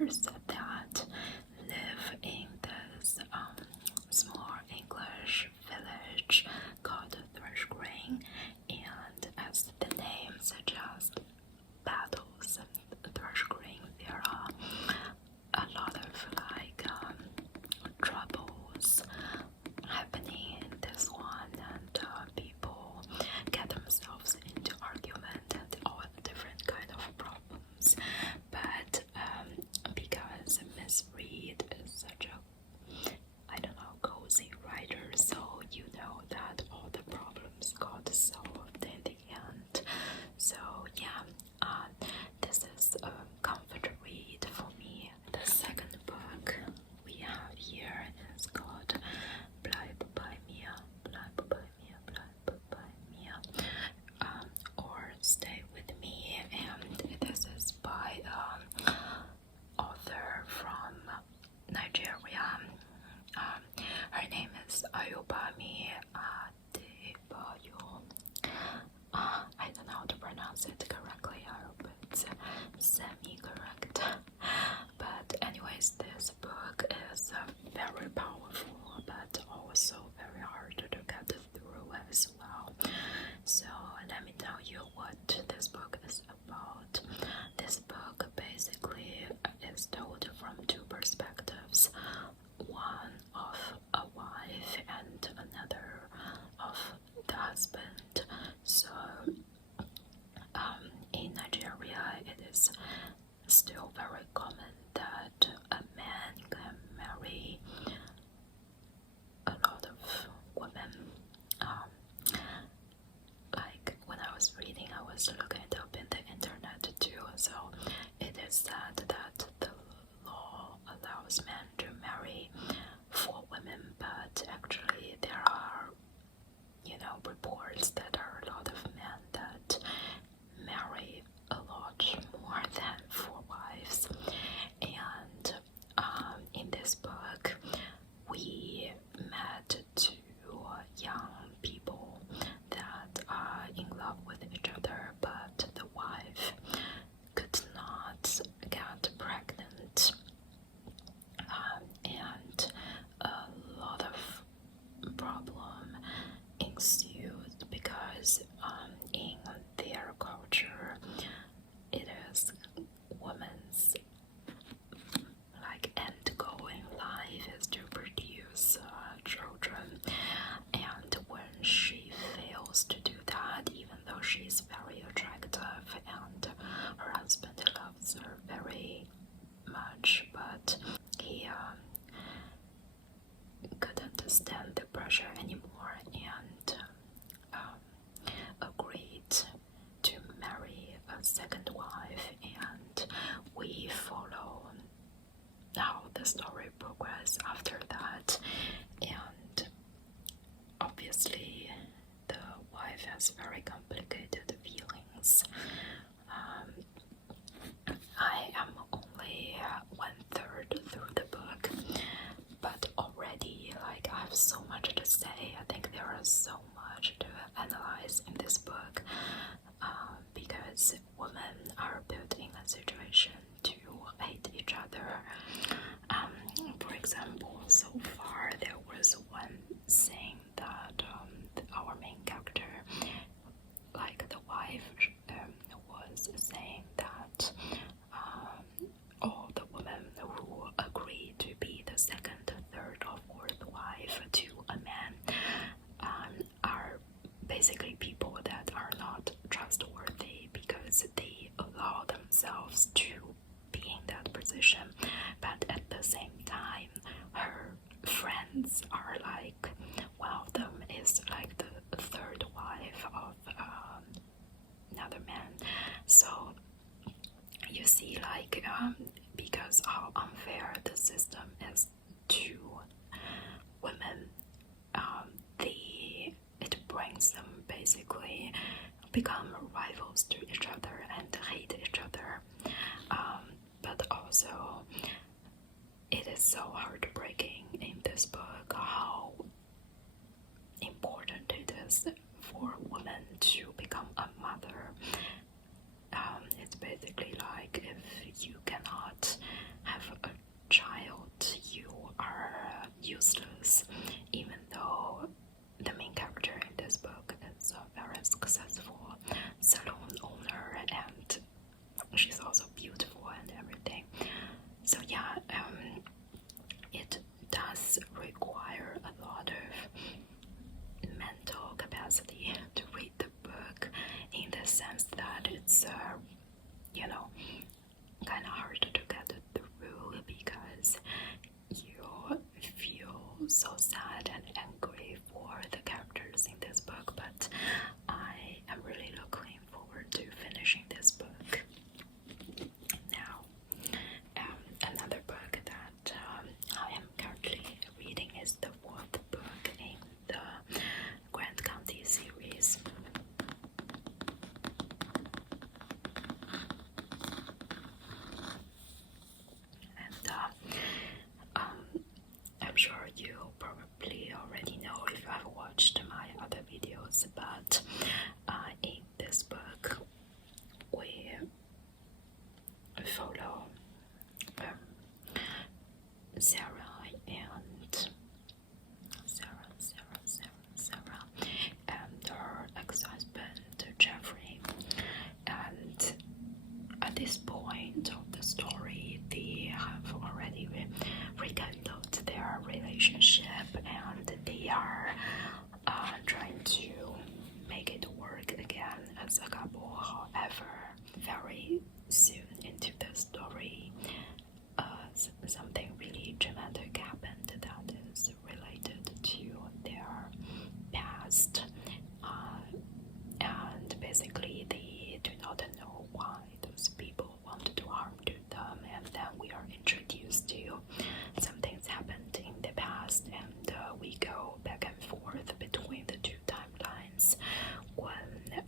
characters that live in this small English village called Thresh Grain, and as the name suggests, battles in Thresh Grain, there are a lot of troubles happening in this one, and people get themselves into argument and all different kind of problems. But because Miss Reed is such a, I don't know, cozy writer, so you know that all the problems got solved in the end. So yeah, this is a comfort read for me. The second book we have here is called Bleib bei mir, Bleib bei mir, Bleib bei mir, or Stay with Me, and this is by author from Nigeria. Her name is Ayobami Adebayo. I don't know how to pronounce it correctly. I hope it's semi-correct. But anyways, this book is very powerful, but also very hard to get through as well. So let me tell you what this book is about. This book basically is told from two perspectives. One of a wife and another of the husband. So in Nigeria, it is still very common that a man can marry a lot of women. Like when I was reading, I was looking it up in the internet too. So it is said that the law allows men to marry 4 women, but actually there are, reports that there are a lot of men that marry a lot more than 4 wives. And in this book, we met 2 young people that are in love with each other, but the wife could not get pregnant, and a lot of problem ensued because in their culture it is women's end goal in life is to produce children, and when she fails to do that, even though she's very attractive and her husband loves her very much, but he couldn't stand the pressure anymore and agreed to marry a second wife, and we follow how the story progresses after that. And obviously the wife has very complicated feelings. I am only 1/3 through the book, but already I have so much to say. I think there is so much to analyze in this book, because women are put in a situation to hate each other. For example, so far there was one scene that our main character, the wife, was saying that all the women who agree to be the second, third, or fourth wife to a man are basically people that are not trustworthy because they allow themselves to be in that position. But at the same time, her friends are one of them is the third wife of another man. So you see, because how unfair the system is to women, it brings them basically become rivals to each other and hate each other. But also, it is so heartbreaking in this book how important it is for women to become a mother. It's basically if you cannot have so sad and angry for the characters in this book, but I am really looking forward to finishing this book. Now, another book that I am currently reading is the fourth book in the Grand County series. And I'm sure you probably already know if I've watched my other videos, but in this book we follow Sarah and her ex-husband Jeffrey, and at this point of the story they have already rekindled their relationship and they are trying to make it work again as a couple. However, very soon into the story, something really dramatic happened that is related to their past, and basically they do not know why those people want to harm to them, and then we are introduced to some things happened in the past, and we go back and forth between the two timelines. When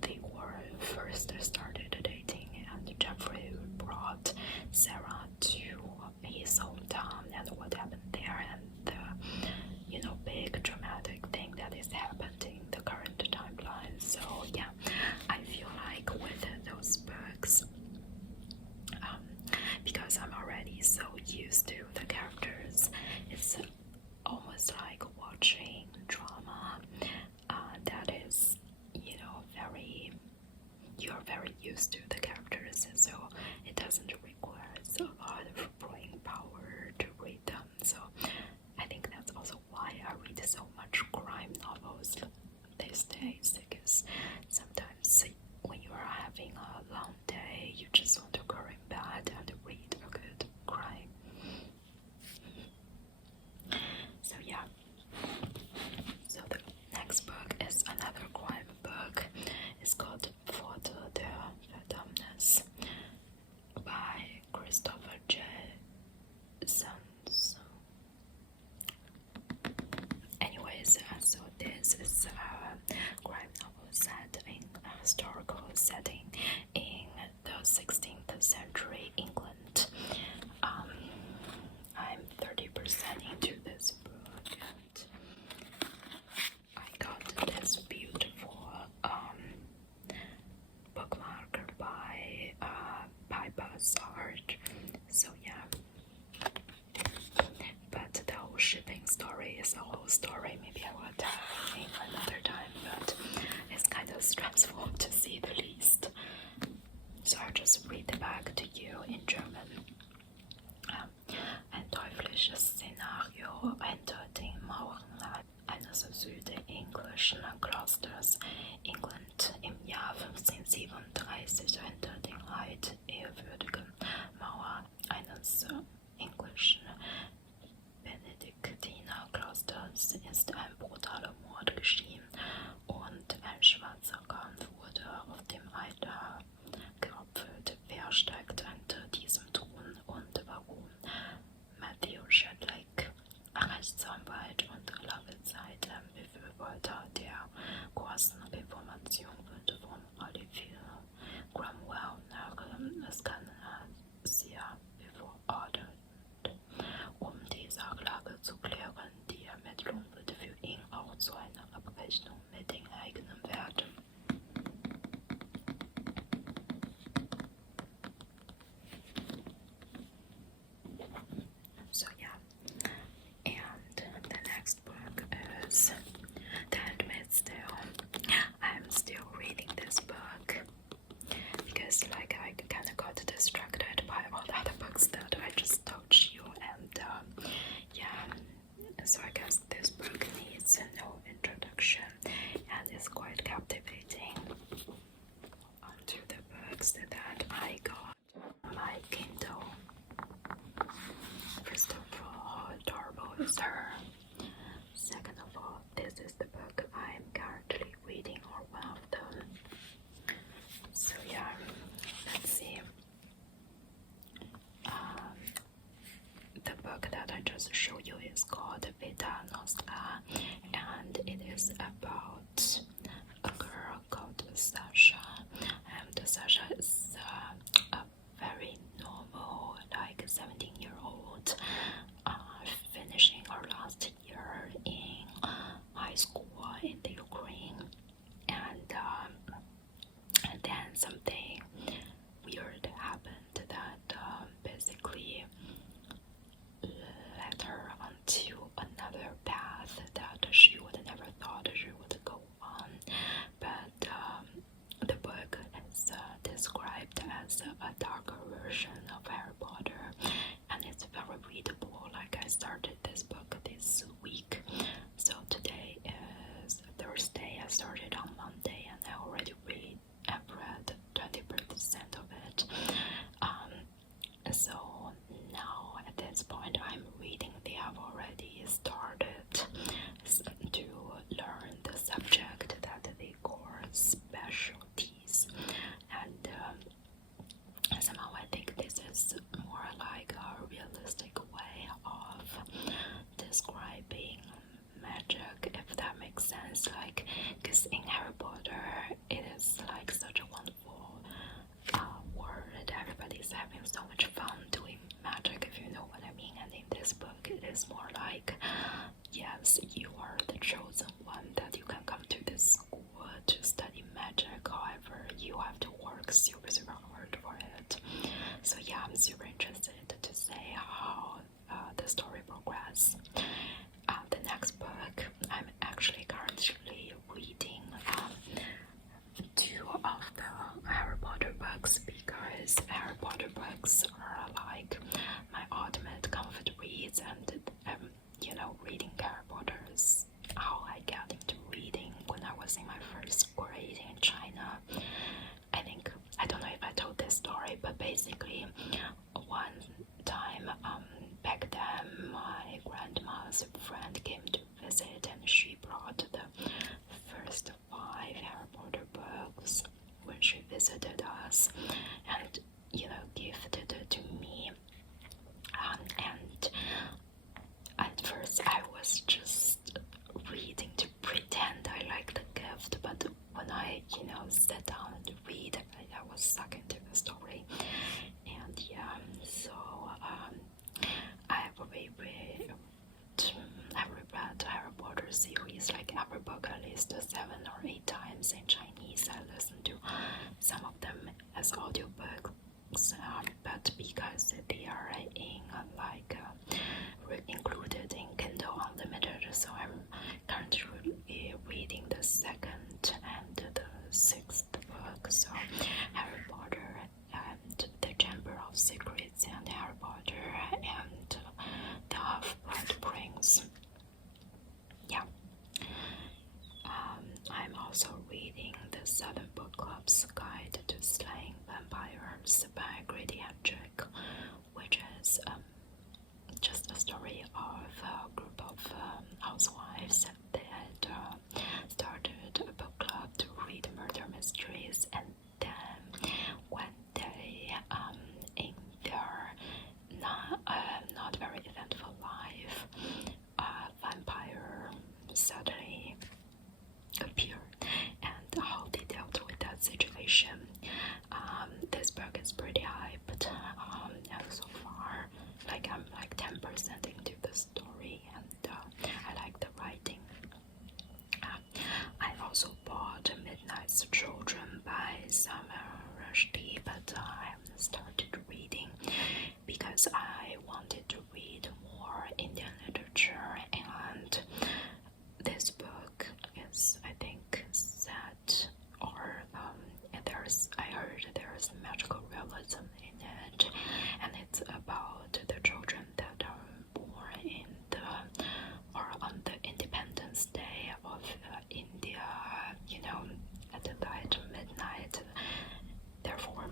they were first started dating and Jeffrey brought Sarah to his hometown and what happened there, and the big dramatic thing that is happening in the current timeline. So yeah, I feel like with those books, because I'm already so used to the characters, it's almost like watching drama that is, you're very used to the characters, so it doesn't require a lot of brain power to read them. So I think that's also why I read so much crime novels these days, because sometimes when you are having a long day, you just want to go in bed and read a good crime. So yeah, so the next book is another crime book. It's called Pforte der Verdammnis by Christopher J. Sands. Anyways, so this is a crime novel set in a historical setting in the 16th century England. I'm 30% into this book, and I got this beautiful bookmark by Piper's Art. So yeah, but the whole shipping story is a whole story. Maybe I will tell in another time, but it's kind of stressful to say the least. So I'll just read it back to you in German. Ein teuflisches Szenario hinter den Mauern eines südenglischen Klosters England im Jahr 1537 hinter den ehrwürdigen Mauer eines englischen Benediktinerklosters ist ein brutaler Mord geschehen und ein schwarzer Kampf wurde auf dem Eider geopfert. Wer steckt hinter diesem Thron und warum? Matthew Shadlake, Rechtsanwalt und lange Zeit Befürworter der Reformation, wird von Olivier Cromwell nach Scansia beordert, um die Sachlage zu klären. Die Ermittlung wird für ihn auch zu einer Abrechnung mit den eigenen Werten. So yeah, and the next book is The Handmaid's Tale. I'm still reading this book because I kind of got distracted by all the other books that I just told you, and yeah, so I guess this book needs no introduction and is quite captivating. Onto the books that I got on my Kindle. First of all, how adorable So, second of all, this is the book I'm currently reading, or one of them. So yeah, let's see. The book that I just showed you is called Vita Nostra, and it is about a girl called Sasha. And Sasha is a very normal, like 17-year-old, finishing her last year in high school in the Ukraine, and then something weird happened that basically led her onto another path that she would never thought she would go on. But the book is described as a darker version of Harry Potter, and it's very readable. Like, I started this book this week, so today is Thursday. I started on Monday, and I already I've read 20% of it. So now at this point I'm reading. They have already started to learn the subject that they call specialties, and somehow I think this is more like a realistic way of describing magic, if that makes sense. Like, because in Harry Potter it is like such a wonderful word. Everybody's having so much fun doing magic, if you know what I mean. And in this book it is more like, yes, you are the chosen one, that you can come to this school to study magic. However, you have to work super hard for it. So yeah, I'm super interested to say how the story progresses. The next book, I'm actually currently reading two of the Harry Potter books, because Harry Potter books are like my ultimate comfort reads, and reading Harry Potter is how I got into reading when I was in my first grade in China. I don't know if I told this story, but basically one time back then my grandma's friend came to visit, and she brought the first 5 Harry Potter books when she visited us, and gifted it to me. And at first I was just reading to pretend I liked the gift, but when I sat down to read, I was sucked into the story. And yeah, so I've reread Harry Potter series, like every book at least 7 or 8 times in Chinese. I listened to some of them as audiobooks, but because they are included in Kindle Unlimited, so I'm currently reading the 2nd and the 6th book. So Harry Potter and the Chamber of Secrets, and Harry Potter and the Half-Blood Prince. Yeah. I'm also reading the 7 Book Club's Guide to Slaying Vampires by Grady Hendrick, which is just a story of a group of housewives that started a book club to read murder mysteries, and then when they in their not very eventful life, a vampire suddenly appeared, and how they dealt with that situation. This book is pretty hyped, and so far, I'm 10% into the story, and I like the writing. I also bought Midnight's Children by Salman Rushdie, but I haven't started reading because I wanted to read more Indian literature, and this book is, I think, set, or I heard there's magical realism in it, and it's about the children that are born on the Independence Day of India, at the midnight. Therefore,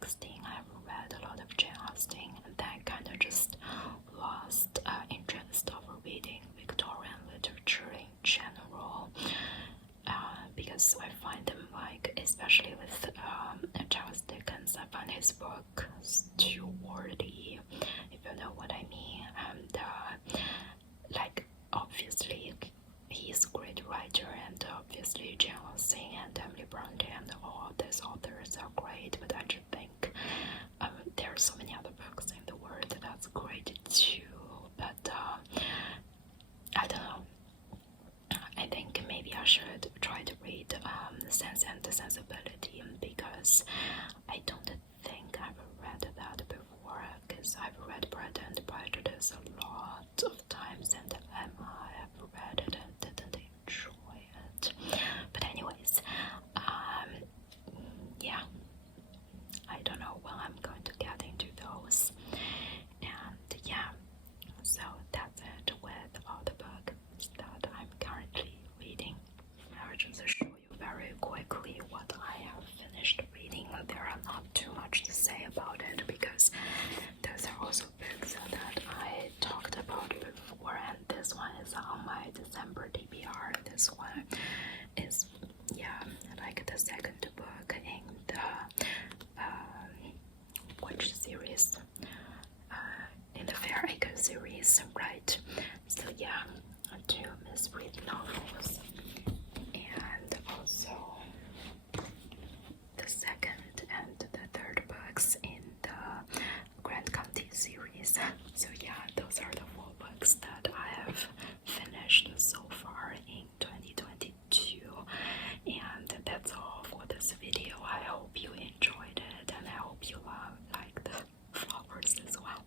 16, I've read a lot of Jane Austen, and then kind of just lost interest of reading Victorian literature in general, because I find them, like, especially with Charles Dickens, I find his books too wordy, if you know what I mean. And like, obviously he's a great writer, and obviously Jane Austen and Emily Bronte and all these authors are great, but I just think there are so many other books in the world that's great too. But I don't know. I think maybe I should try to read Sense and Sensibility, because I don't think I've read that before, because I've read Pride and Prejudice a lot of times, and Emma, I've read it and didn't enjoy it. But anyways, yeah, I don't know when I'm going to get into those. And yeah, so that's it with all the books that I'm currently reading. I'll just show you very quickly what I have finished reading. There are not too much to say about it, because those are also books that I talked about before, and this one is on my December TBR. This one is, yeah, like the second book in the which series? In the Fair Acre series, right? So yeah, I do miss reading novels, and also the second and the third books in the Grand County series. So yeah, those are the 4 books that I have finished so far in 2022, and that's all for this video. I hope you enjoyed it, and I hope you like the flowers as well.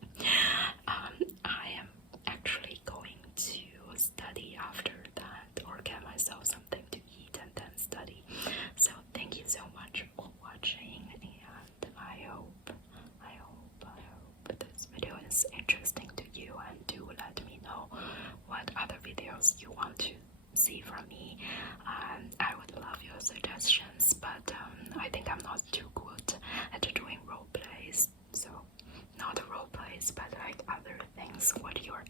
I am actually going to study after that, or get myself something to eat and then study. So thank you so much for watching, and I hope this video is interesting to you, and do let me know what other videos you want to see from me. I would love your suggestions, but I think I'm not too good at doing role plays, so not role plays, but like other things, what you're